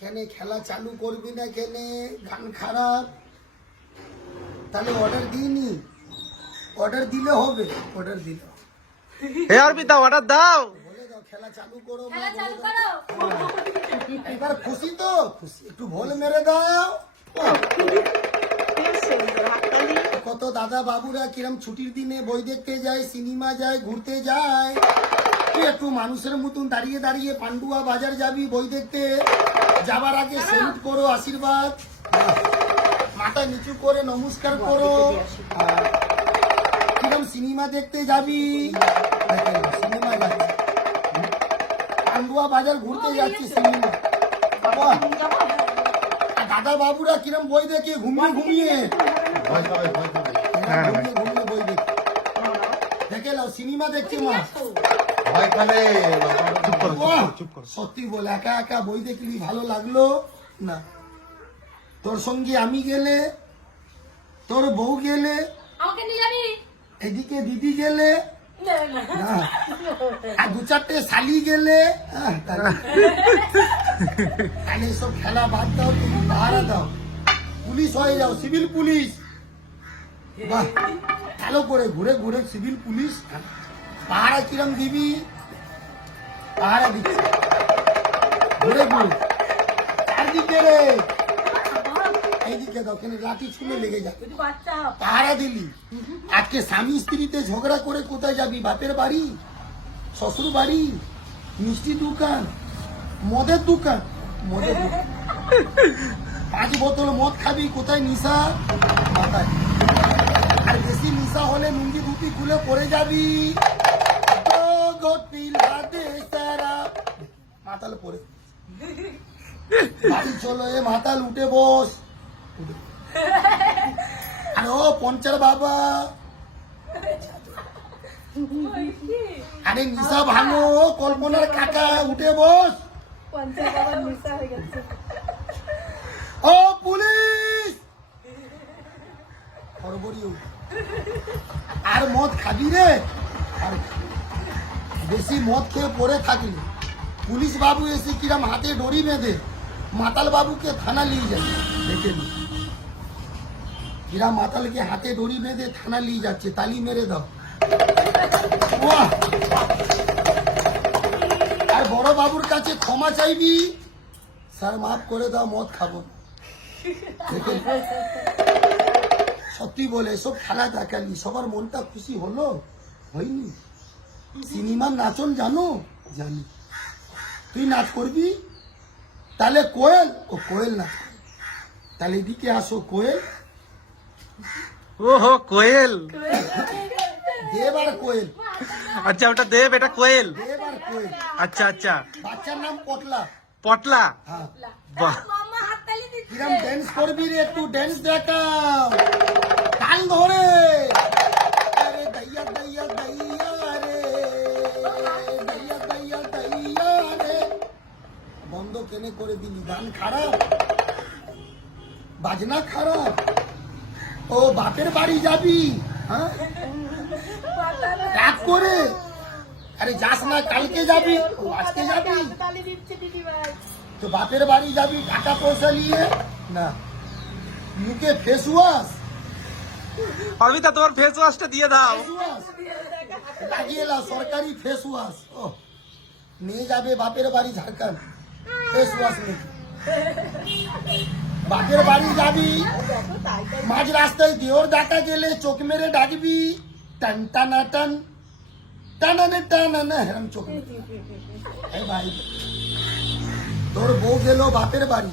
কেনে খেলা চালু করবি না কেনে গান খারাপ তাহলে অর্ডার দিইনি অর্ডার দিলে হবে অর্ডার দিলে হে অর্পিতা অর্ডার দাও বলে দাও খেলা চালু করো খেলা চালু করো এবার খুশি তো খুশি একটু ভোল মেরে দাও কত দাদা বাবুরা কিরম ছুটির দিনে বই দেখতে যায় সিনেমা যায় ঘুরতে যায় তুই একটু মানুষের মতন দাঁড়িয়ে দাঁড়িয়ে পান্ডুয়া বাজার যাবি বই দেখতে যাবার আগে সেলুট করো আশীর্বাদ মাথা নিচু করে নমস্কার করো কিরম সিনেমা দেখতে যাবি সিনেমা যাচ্ছি পান্ডুয়া বাজার ঘুরতে যাচ্ছি সিনেমা দাদা বাবুরা কিরম বই দেখে ঘুমিয়ে ঘুমিয়ে হ্যাঁ, দেখে দেখে সিনেমা দেখছি মা ভয় সত্যি বল একা একা বই দেখলি ভালো লাগলো না তোর সঙ্গে আমি গেলে তোর বউ গেলে এদিকে দিদি গেলে দু চারটে শালি গেলে সব খেলা বাদ দাও তুমি পাহারা দাও পুলিশ হয়ে যাও সিভিল পুলিশ বাহ ভালো করে ঘুরে ঘুরে সিভিল পুলিশ পাহারা কিরম দিবি পাহারা দিচ্ছে ঘুরে ঘুরে চারদিকে রে স্বামী স্ত্রীতে ঝগড়া করে কোথায় যাবি বাপের বাড়ি শ্বশুর বাড়ি দোকান মদের দোকান মদের পাঁচ বোতল মদ খাবি কোথায় নিশা আর বেশি নিশা হলে লুঙ্গি ধুতি খুলে পরে যাবি মাতাল পরে চলো এ মাতাল উঠে বস আর ও পঞ্চার বাবা আরে নিশা কল্পনার কাকা উঠে বস ও পুলিশ আর মদ খাবি রে আর বেশি মদ খেয়ে পরে থাকলি পুলিশ বাবু এসে কিরম হাতে ডরি বেঁধে মাতাল বাবুকে থানা নিয়ে যাচ্ছে দেখে নি কিরা মাতালকে হাতে ডরি বেঁধে থানা নিয়ে যাচ্ছে তালি মেরে দাও আর বড় বাবুর কাছে ক্ষমা চাইবি স্যার মাফ করে দাও মদ খাবো সত্যি বলে এসব খেলা দেখালি সবার মনটা খুশি হলো হয়নি সিনেমার নাচন জানো জানি তুই নাচ করবি তাহলে কোয়েল ও কোয়েল নাচ তাহলে এদিকে আসো কোয়েল ওহো কোয়েল দেব আর কোয়েল আচ্ছা ওটা দেব এটা কোয়েল দেব আর কোয়েল আচ্ছা আচ্ছা বাচ্চার নাম পটলা পটলা হ্যাঁ। বাহ কিরম ড্যান্স করবি রে একটু ড্যান্স দেখা ধরে মনে করে দিলি গান খারাপ বাজনা খারাপ ও বাপের বাড়ি যাবি হ্যাঁ করে আরে যাস না কালকে যাবি আজকে যাবি তো বাপের বাড়ি যাবি টাকা পয়সা নিয়ে না মুখে ফেস ওয়াশ অমিতা তোমার ফেস ওয়াশটা দিয়ে দাও লাগিয়ে সরকারি ফেস ওয়াশ ও নিয়ে যাবে বাপের বাড়ি ঝাড়খান্ড ফেস বাপের বাড়ি যাবি মাঝ রাস্তায় দেওর দেখা গেলে চোখ মেরে ডাকবি টান টানা টান টানানে টানানে হেরাম চোখ ভাই তোর বউ গেল বাপের বাড়ি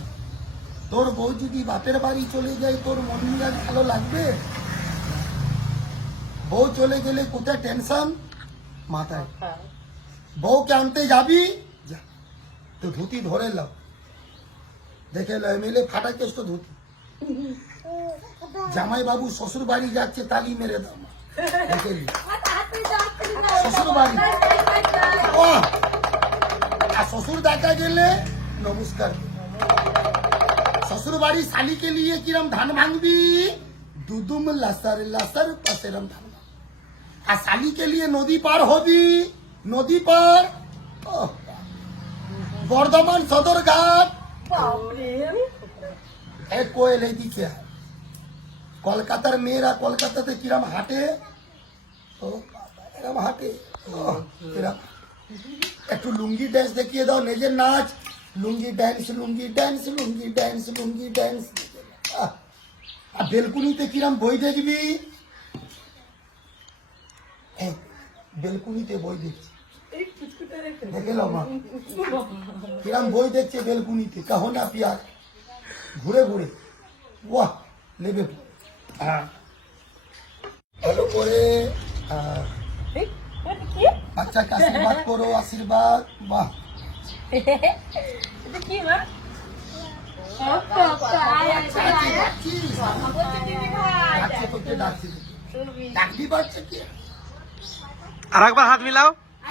তোর বউ যদি বাপের বাড়ি চলে যায় তোর মন মিজাজ ভালো লাগবে বউ চলে গেলে কোথায় টেনশন মাথায় বউকে আনতে যাবি তো ধুতি ধরে লাও দেখে লাও মেলে ফাটাকেস তো ধুতি জামাই বাবু শ্বশুর বাড়ি যাচ্ছে তালি মেরে দাও দেখে শ্বশুর বাড়ি আর শ্বশুর দেখা গেলে নমস্কার শ্বশুর বাড়ি শালিকে নিয়ে কিরম ধান ভাঙবি দুদুম লাসার লাসার পাশেরম ধান আর শালিকে নিয়ে নদী পার হবি নদী পার ও বর্ধমান সদরঘাট ঘাট কলকাতার মেয়েরা কলকাতাতে কিরাম হাঁটে ও এরম হাঁটে একটু লুঙ্গি ড্যান্স দেখিয়ে দাও নিজের নাচ lungi dance lungi dance lungi dance lungi dance আর বেলকুনিতে কিরাম বই দেখবি হ্যাঁ বেলকুনিতে বই দেখছি কিরাম বই দেখছে বেলকুনিতে কাহো না পিয়ার ঘুরে ঘুরে ওয়াহ নেবে হ্যাঁ। হ্যাঁ। আশীর্বাদ আশীর্বাদ আর একবার হাত মিলাও